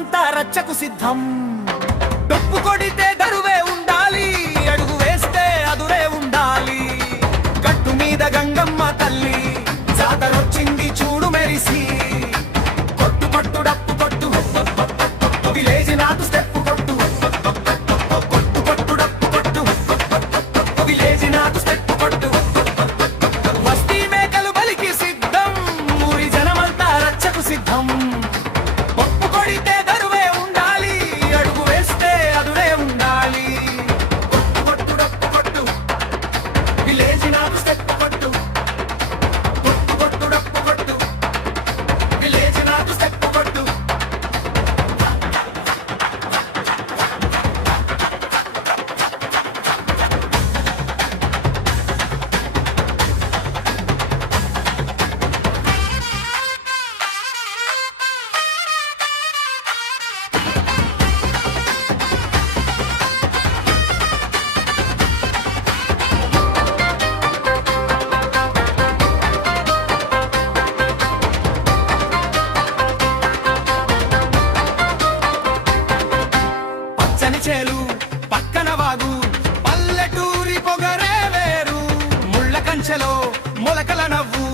జనమంతా రచ్చకు సిద్ధం. డప్పు కొడితే దరువే ఉండాలి, అడుగు వేస్తే అదురే ఉండాలి. గట్టు మీద గంగమ్మ తల్లి జాతరొచ్చింది చూడు మెరిసి. కొట్టు కొట్టు డప్పు కొట్టు, విలేజ్ నాటు స్టెప్ కొట్టు. కొట్టు కొట్టు డప్పు కొట్టు, విలేజ్ నాటు స్టెప్ కొట్టు. వస్తీ మేకలు బలికి సిద్ధం, ఊరి జనమంతా రచ్చకు సిద్ధం. పప్పు కొడితే దరువే ఉండాలి, అడుగు వేస్తే అదురే ఉండాలి. కొట్టు కొట్టు డప్పు కొట్టు, విలేజ్ నాటు స్టెప్ కొట్టు. కొట్టు కొట్టు డప్పు కొట్టు, విలేజ్ నాటు స్టెప్ కొట్టు. పచ్చని చేలు పక్కన వాగు, పల్లెటూరి పొగరే వేరు. ముళ్ళ కంచెలో మొలకల నవ్వు,